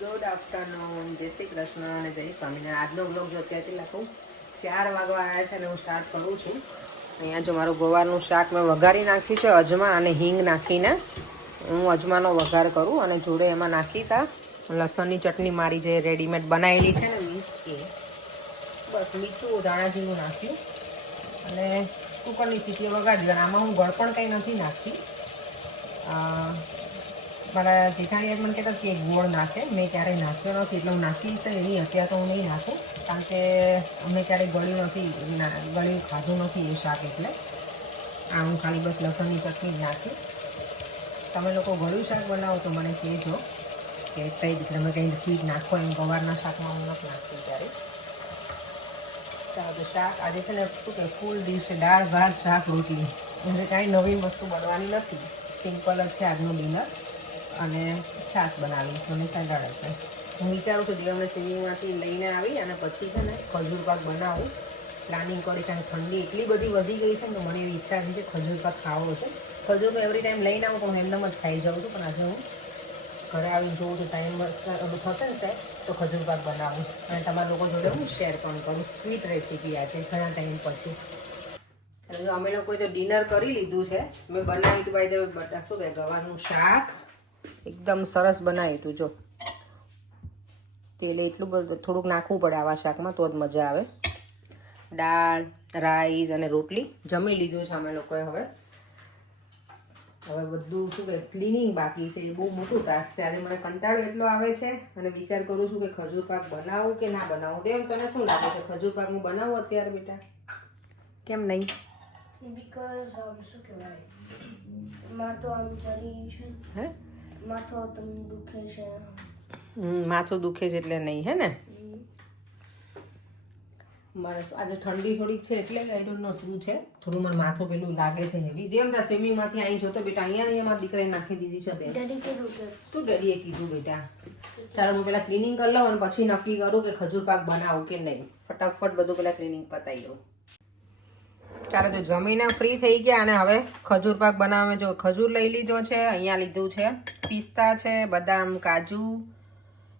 Good afternoon, જય શ્રી કૃષ્ણ અને જય સ્વામિનારાયણ. આજનો બ્લોગ જો અત્યારથી લખું 4 વાગવા આવ્યા છે અને હું સ્ટાર્ટ કરું છું. અહીંયા જો મારું ગવારનું શાક મેં વઘારી નાખ્યું છે અજમા અને હિંગ નાખીને. હું અજમાનો વઘાર કરું અને જોડે એમાં નાખીશ આ લસણની ચટણી મારી જે રેડીમેડ બનાવેલી છે ને એ. બસ મીઠું ધાણાજીરું નાખ્યું અને કુકરની સીટી વગાડી દીધા. આમાં હું ગળપણ કંઈ નથી નાખતી. મારા જેઠાણી મને કહેતા કે ગોળ નાખે, મેં ક્યારેય નાખ્યો નથી એટલે હું નાખીશ એની. અત્યારે તો હું નહીં નાખું કારણ કે અમે ક્યારેય ગળ્યું નથી, ગળ્યું ખાધું નથી એ શાક, એટલે આ હું ખાલી બસ લસણની ચટણી જ નાખીશ. તમે લોકો ગળ્યું શાક બનાવો તો મને કહેજો કે કઈ રીતે તમે કંઈ સ્વીટ નાખો એમ. ગવારના શાકમાં હું નથી નાખતી ત્યારે. ચાલો તો શાક આજે છે ને શું કે ફૂલ ડીશ છે, દાળ ભાત શાક રોટલી. એટલે કાંઈ નવીન વસ્તુ બનવાની નથી, સિમ્પલ જ છે આજનું ડિનર. અને છાશ બનાવી મને સંગાળે છે. હું વિચારું છું દિવસને સ્વિમિંગમાંથી લઈને આવી અને પછી છે ને ખજૂર પાક બનાવું. પ્લાનિંગ કરીશ અને ઠંડી એટલી બધી વધી ગઈ છે ને તો મને એવી ઈચ્છા છે કે ખજૂર પાક ખાવો છે. ખજૂર તો એવરી ટાઈમ લઈને આવું પણ હું એમનેમ જ ખાઈ જાઉં છું. પણ આજે હું ઘરે આવીને જોઉં છું ટાઈમ થશે ને સાહેબ તો ખજૂર પાક બનાવું અને તમારા લોકો જોડે હું શેર પણ કરું. સ્વીટ રેસીપી આ છે ઘણા ટાઈમ પછી. જો અમે લોકોએ તો ડિનર કરી લીધું છે. મેં બનાવ્યું હતું ભાઈ શું કહે ગવાનું શાક એકદમ સરસ બનાવ્યું હતું. જો તેલ એટલું બધું થોડુંક નાખવું પડે આવા શાકમાં તો જ મજા આવે. દાળ, રાઈસ અને રોટલી જમી લીધું છે અમે લોકોએ. હવે બધું શું કે ક્લિનિંગ બાકી છે. એ બહુ મોટું ટાસ્ક છે. આજે મને કંટાળો એટલો આવે છે અને વિચાર કરું છું કે ખજૂર પાક બનાવું કે ના બનાવું. તેમ તને શું લાગે છે ખજૂર પાક હું બનાવું અત્યારે બેટા? કેમ નહીં? બીકોઝ શું કહેવાય, માથું આમ ચડી છે. હે માથું તમને દુખે છે. માથું દુખે છે એટલે નહીં, હે ને? મારે આજે ઠંડી થોડીક છે એટલે આઈ ડોન્ટ નો શું છે, થોડું મને માથું પેલું લાગે છે હેવી. દેવતા સ્વિમિંગમાંથી અહીં જોતો બેટા, અહીંયા નહીં અમારી દીકરાએ નાખી દીધી છે બેન. ડેડી કીધું કે શું ડેડીએ કીધું બેટા? ચાલો હું પેલા ક્લિનિંગ કરી લઉં અને પછી નક્કી કરું કે ખજૂર પાક બનાવું કે નહીં. ફટાફટ બધું પેલા ક્લિનિંગ પતાવી દઉં. ચાલો તો જમીને ફ્રી થઈ ગયા અને હવે ખજૂર પાક બનાવવા. જો ખજૂર લઈ લીધો છે, અહીંયા લીધું છે પિસ્તા છે, બદામ, કાજુ,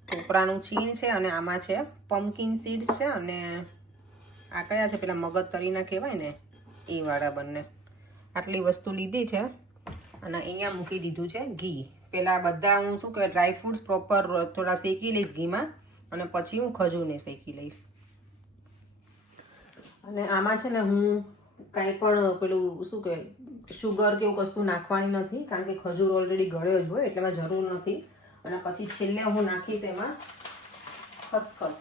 ટોપરાનું છીણ છે અને આમાં છે પમ્પકિન સીડ્સ છે અને આ કયા છે પેલા મગજ તરીના કહેવાય ને એ વાળા બંને. આટલી વસ્તુ લીધી છે અને અહીંયા મૂકી દીધું છે ઘી. પેલા બધા હું શું કહેવાય ડ્રાય ફ્રૂટ્સ પ્રોપર થોડા શેકી લઈશ ઘીમાં અને પછી હું ખજૂરને શેકી લઈશ. અને આમાં છે ને હું કાંઈ પણ પેલું શું કહેવાય શુગર કે એવું કશું નાખવાની નથી કારણ કે ખજૂર ઓલરેડી ગળ્યો જ હોય એટલે એમાં જરૂર નથી. અને પછી છેલ્લે હું નાખીશ એમાં ખસખસ.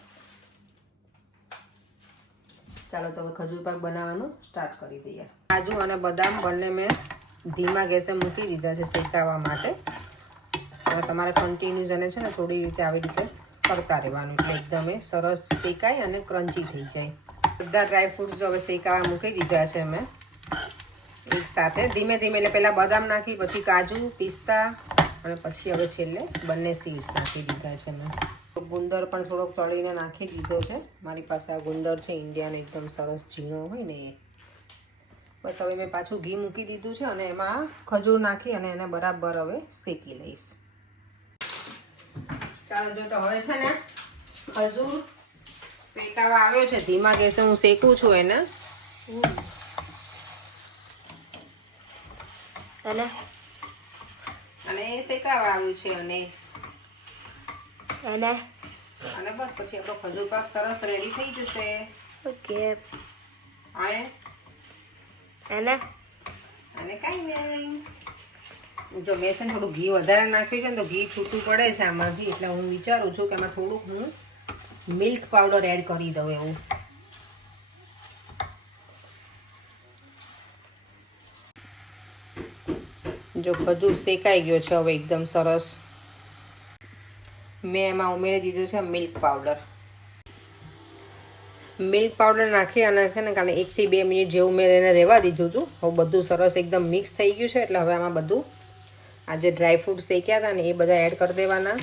ચાલો તો હવે ખજૂર પાક બનાવવાનું સ્ટાર્ટ કરી દઈએ. કાજુ અને બદામ બંને મેં ધીમા ગેસે મૂકી દીધા છે શેકાવા માટે. હવે તમારે કન્ટિન્યુઅસ અને છે ને થોડી રીતે આવી રીતે કરતા રહેવાનું એટલે એકદમ એ સરસ શેકાય અને ક્રન્ચી થઈ જાય. બધા ડ્રાયફ્રૂટ્સ હવે શેકાવા મૂકી દીધા છે મેં એક સાથે ધીમે ધીમે. એટલે પહેલાં બદામ નાખી, પછી કાજુ, પિસ્તા અને પછી હવે છેલ્લે બંને સીડ્સ નાખી દીધા છે મેં. ગુંદર પણ થોડોક તળીને નાખી દીધો છે. મારી પાસે આ ગુંદર છે ઇન્ડિયાનો, એકદમ સરસ ઝીણો હોય ને એ. બસ હવે મેં પાછું ઘી મૂકી દીધું છે અને એમાં ખજૂર નાખી અને એને બરાબર હવે શેકી લઈશ. ચાલો જો તો હવે છે ને ખજૂર શેકાવા આવ્યો છે. ધીમા ગેસે હું શેકું છું એને. અને એ શેકાવા આવ્યું છે અને બસ પછી આપણો ખજૂર પાક સરસ રેડી થઈ જશે. ઓકે. અને કાંઈ નહીં. જો મેં છે ને થોડું ઘી વધારે નાખ્યું છે ને તો ઘી છૂટું પડે છે આમાંથી, એટલે હું વિચારું છું કે એમાં થોડુંક હું મિલ્ક પાવડર એડ કરી દઉં એવું. જો ખજૂર શેકાઈ ગયો છે હવે એકદમ સરસ. મેં એમાં ઉમેરી દીધું છે મિલ્ક પાવડર. મિલ્ક પાવડર નાખી અને છે ને કારણ 1 થી 2 મિનિટ જેવું મેં એને રહેવા દીધું હતું. હવે બધું સરસ એકદમ મિક્સ થઈ ગયું છે એટલે હવે આમાં બધું આ જે ડ્રાયફ્રૂટ શેક્યા હતા ને એ બધા એડ કરી દેવાના.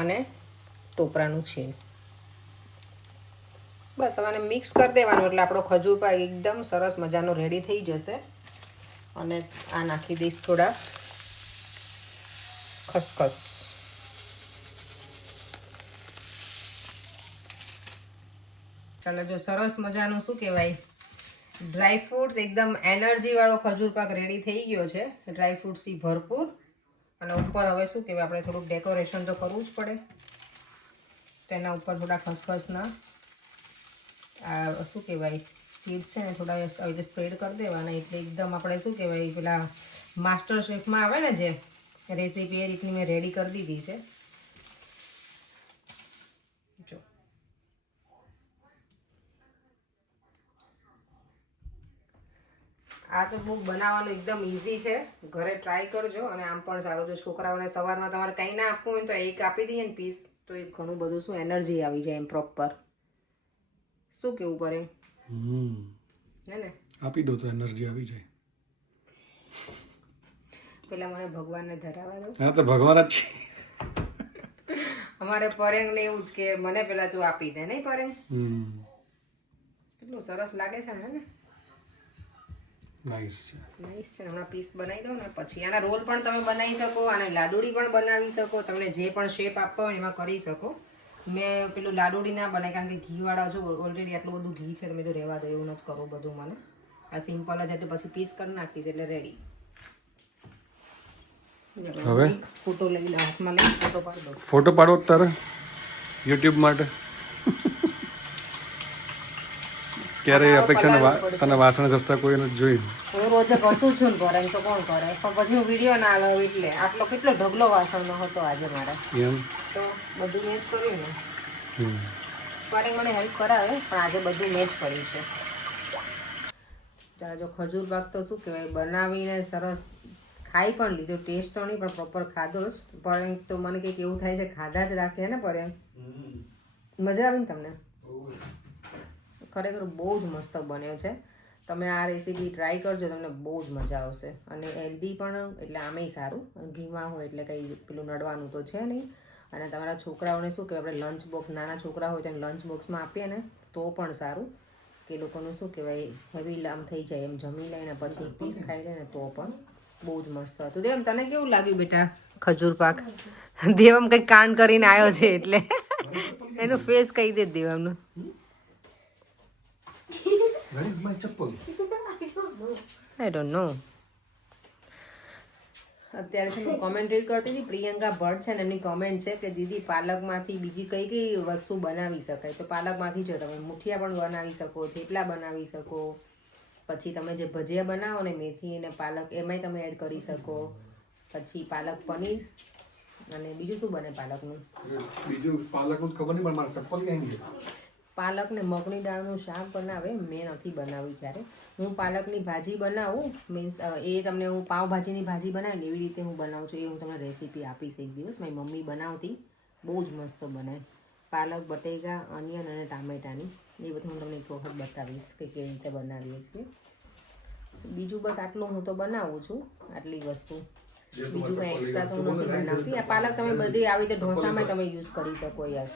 અને ટોપરાનું છીણ. બસ હવે આને મિક્સ કરી દેવાનું એટલે આપણો ખજૂર પાક એકદમ સરસ મજાનો રેડી થઈ જશે. અને આ નાખી દઈશ થોડા ખસખસ. ચાલો જો સરસ મજાનું શું કહેવાય ડ્રાય ફ્રૂટ્સ એકદમ એનર્જીવાળો ખજૂર પાક રેડી થઈ ગયો છે, ડ્રાય ફ્રૂટ્સથી ભરપૂર. અને ઉપર હવે શું કહેવાય આપણે થોડુંક ડેકોરેશન તો કરવું જ પડે. તેના ઉપર થોડા ખસખસના આ શું કહેવાય સીડ્સ છે ને થોડા આવી રીતે સ્પ્રેડ કરી દેવાના, એટલે એકદમ આપણે શું કહેવાય પેલા માસ્ટર શેફમાં આવે ને જે રેસીપી એ રીતની મેં રેડી કરી દીધી છે. જો આ તો બહુ બનાવવાનું એકદમ ઇઝી છે, ઘરે ટ્રાય કરજો. અને આમ પણ સારું, જો છોકરાઓને સવારમાં તમારે કંઈ ના આપવું હોય તો એક આપી દઈએ ને પીસ, તો એ ઘણું બધું શું એનર્જી આવી જાય એમ પ્રોપર. શું કેવું પડે ને આપી દો તો એનર્જી આવી જાય. પેલા મને ભગવાનને ધરાવા દો. હા તો ભગવાન જ છે. અમારે પરેંગ ને એવું જ કે મને પેલા તું આપી દે. નહીં પરેંગ? કેટલું સરસ લાગે છે ને. નાઈસ છે. નાઈસ છે. હમણાં પીસ બનાવી દો ને પછી આના રોલ પણ તમે બનાવી શકો, અને લાડુડી પણ બનાવી શકો. તમને જે પણ શેપ આપવો હોય એમાં કરી શકો. મેં પેલું લાડુડી ના બનાવી કારણ કે ઘીવાળા જો ઓલરેડી આટલું બધું ઘી છે, તમે જો રહેવા દો, એવું નથી કરવું બધું મને. આ સિમ્પલ જ હતું, પછી પીસ કરી નાખીશ એટલે રેડી. હવે ફોટો લઈ લો, હાથમાં લઈ ફોટો પાડી દો. ફોટો પાડો તારે યુટ્યુબ માટે. ક્યારે અપેક્ષા તને વાસણ ઘસતા કોઈ નથી જોઈ. હું રોજે ઘસું છું ને ઘરે, તો કોણ કરે? પણ પછી હું વિડીયો ના લાવું એટલે આટલો કેટલો ઢગલો વાસણનો હતો આજે મારે. એમ તો બધું મેં જ કર્યું ને. પરેંગ મને હેલ્પ કરાવે, પણ આજે બધું મેં જ કર્યું છે. ચાલો જો ખજૂર પાક તો શું કહેવાય બનાવીને સરસ ખાઈ પણ લીધો, ટેસ્ટ તો નહીં પણ પ્રોપર ખાધો જ. પરેંગ તો મને કંઈક એવું થાય છે ખાધા જ રાખીએ ને પરેંગ. મજા આવી ને તમને? ખરેખર બહુ જ મસ્ત બન્યો છે. તમે આ રેસીપી ટ્રાય કરજો, તમને બહુ જ મજા આવશે. અને હેલ્ધી પણ, એટલે આમેય સારું. ઘીમાં હોય એટલે કંઈ પેલું નડવાનું તો છે નહીં. અને તમારા છોકરાઓને શું કહેવાય આપણે લંચ બોક્સ, નાના છોકરા હોય તો લંચ બોક્સમાં આપીએ ને તો પણ સારું, કે લોકોનું શું કહેવાય હેવી આમ થઈ જાય, એમ જમી લઈને પછી પીસ ખાઈ લે ને તો પણ બહુ જ મસ્ત હતું. દેવમ તને કેવું લાગ્યું બેટા ખજૂર પાક? દેવમ કંઈક કાંડ કરીને આવ્યો છે એટલે એનું ફેસ કહી દે દેવમનું. Where is my chappal? I don't know. અત્યારે છે હું કોમેન્ટ રીડ કરતી હતી, પ્રિયંકા ભટ્ટ છે ને એમની કોમેન્ટ છે કે દીદી પાલકમાંથી બીજી કઈ કઈ વસ્તુ બનાવી શકાય? તો પાલકમાંથી જો તમે મુઠિયા પણ બનાવી શકો, થેપલા બનાવી શકો, પછી તમે જે ભજીયા બનાવો ને મેથી અને પાલક એમાંય તમે એડ કરી શકો, પછી પાલક પનીર, અને બીજું શું બને પાલકનું? બીજું પાલકનું ખબર નહીં, પણ મારા ચપ્પલ ક્યાં ગયા? પાલક ને મગની દાળનું શાક બનાવે, મેં નથી બનાવ્યું ક્યારે. હું પાલકની ભાજી બનાવું, મીન્સ એ તમને હું પાવભાજીની ભાજી બનાવી એવી રીતે હું બનાવું છું, એ હું તમને રેસીપી આપીશ એક દિવસ. મારી મમ્મી બનાવતી, બહુ જ મસ્ત બને. પાલક, બટેકા, ઓનિયન અને ટામેટાની એ બધું હું તમને એક વખત બતાવીશ કે કેવી રીતે બનાવીએ છીએ. બીજું બસ આટલું હું તો બનાવું છું, આટલી વસ્તુ. બીજું કંઈ એક્સ્ટ્રા તો હું નથી બનાવતી. આ પાલક તમે બધી આવી રીતે ઢોસામાં તમે યુઝ કરી શકો, યસ.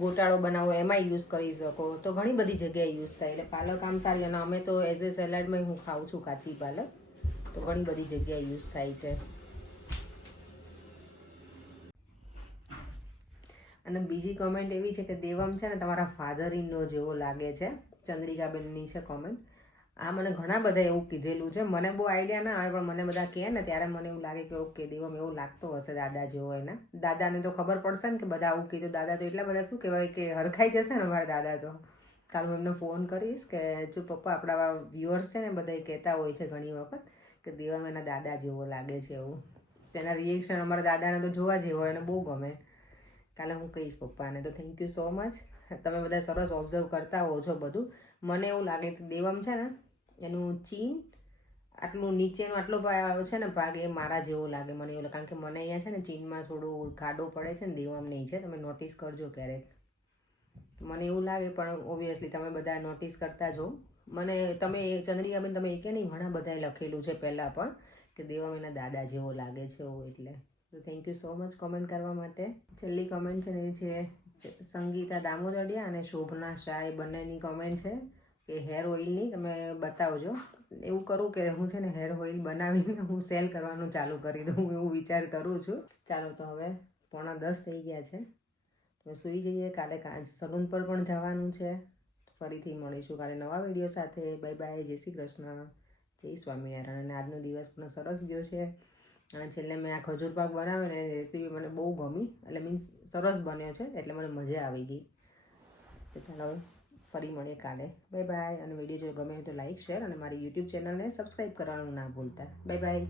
ગોટાળો બનાવો એમાં યુઝ કરી શકો, તો ઘણી બધી જગ્યાએ યુઝ થાય. એટલે પાલક આમ સારી, અને અમે તો એઝ એ સેલેડમાં હું ખાઉં છું કાચી પાલક, તો ઘણી બધી જગ્યાએ યુઝ થાય છે. અને બીજી કોમેન્ટ એવી છે કે દેવમ છે ને તમારા ફાધર ઇન લો જેવો લાગે છે, ચંદ્રિકાબેનની છે કોમેન્ટ. આ મને ઘણા બધા એવું કીધેલું છે, મને બહુ આઈડિયા ના આવે, પણ મને બધા કહે ને ત્યારે મને એવું લાગે કે ઓકે દેવમ એવું લાગતો હશે દાદા જેવો એના. દાદાને તો ખબર પડશે ને કે બધા આવું કીધું. દાદા તો એટલા બધા શું કહેવાય કે હરખાઈ જશે ને અમારા દાદા તો. કાલ હું એમને ફોન કરીશ કે જો પપ્પા આપણા વ્યુઅર્સ છે ને બધા કહેતા હોય છે ઘણી વખત કે દેવમ એના દાદા જેવો લાગે છે એવું. તેના રિએક્શન અમારા દાદાને તો જોવા જેવો હોય, એને બહુ ગમે. કાલે હું કહીશ પપ્પાને. તો થેન્ક યુ સો મચ, તમે બધા સરસ ઓબ્ઝર્વ કરતા હો છો બધું. મને એવું લાગે કે દેવમ છે ને એનું ચીન આટલું નીચેનું આટલો છે ને ભાગ એ મારા જેવો લાગે મને એવું લાગે, કારણ કે મને અહીંયા છે ને ચીનમાં થોડું ખાડો પડે છે ને, દેવમ નહીં છે. તમે નોટિસ કરજો ક્યારેક, મને એવું લાગે. પણ ઓબ્વિયસલી તમે બધા નોટિસ કરતા જો. મને તમે ચંદ્રિકાબેન તમે કે નહીં, ઘણા બધાએ લખેલું છે પહેલાં પણ કે દેવમ એના દાદા જેવો લાગે છે એવું. એટલે તો thank you so much comment કરવા માટે. છેલ્લી કોમેન્ટ છે ને એ છે સંગીતા દામોદડિયા અને શોભના શાહ એ બંનેની કોમેન્ટ છે કે હેર ઓઇલની તમે બતાવજો. એવું કરું કે હું છે ને હેર ઓઇલ બનાવીને હું સેલ કરવાનું ચાલુ કરી દઉં એવું વિચાર કરું છું. ચાલો તો હવે 9:45 થઈ ગયા છે. તો સૂઈ જઈએ. કાલે સલૂન પર પણ જવાનું છે. ફરીથી મળીશું કાલે નવા વિડીયો સાથે. Bye bye. જય શ્રી કૃષ્ણ. જય સ્વામિનારાયણ. અને આજનો દિવસ પણ સરસ ગયો છે. અને છેલ્લે મેં આ ખજૂર પાક બનાવ્યો ને રેસીપી મને બહુ ગમી, એટલે મીન્સ સરસ બન્યો છે એટલે મને મજા આવી ગઈ. તો ચાલો ફરી મળીએ કાલે. Bye bye. અને વિડીયો જો ગમે તો લાઈક શેર અને મારી યુટ્યુબ ચેનલને સબસ્ક્રાઈબ કરવાનું ના ભૂલતા. Bye bye.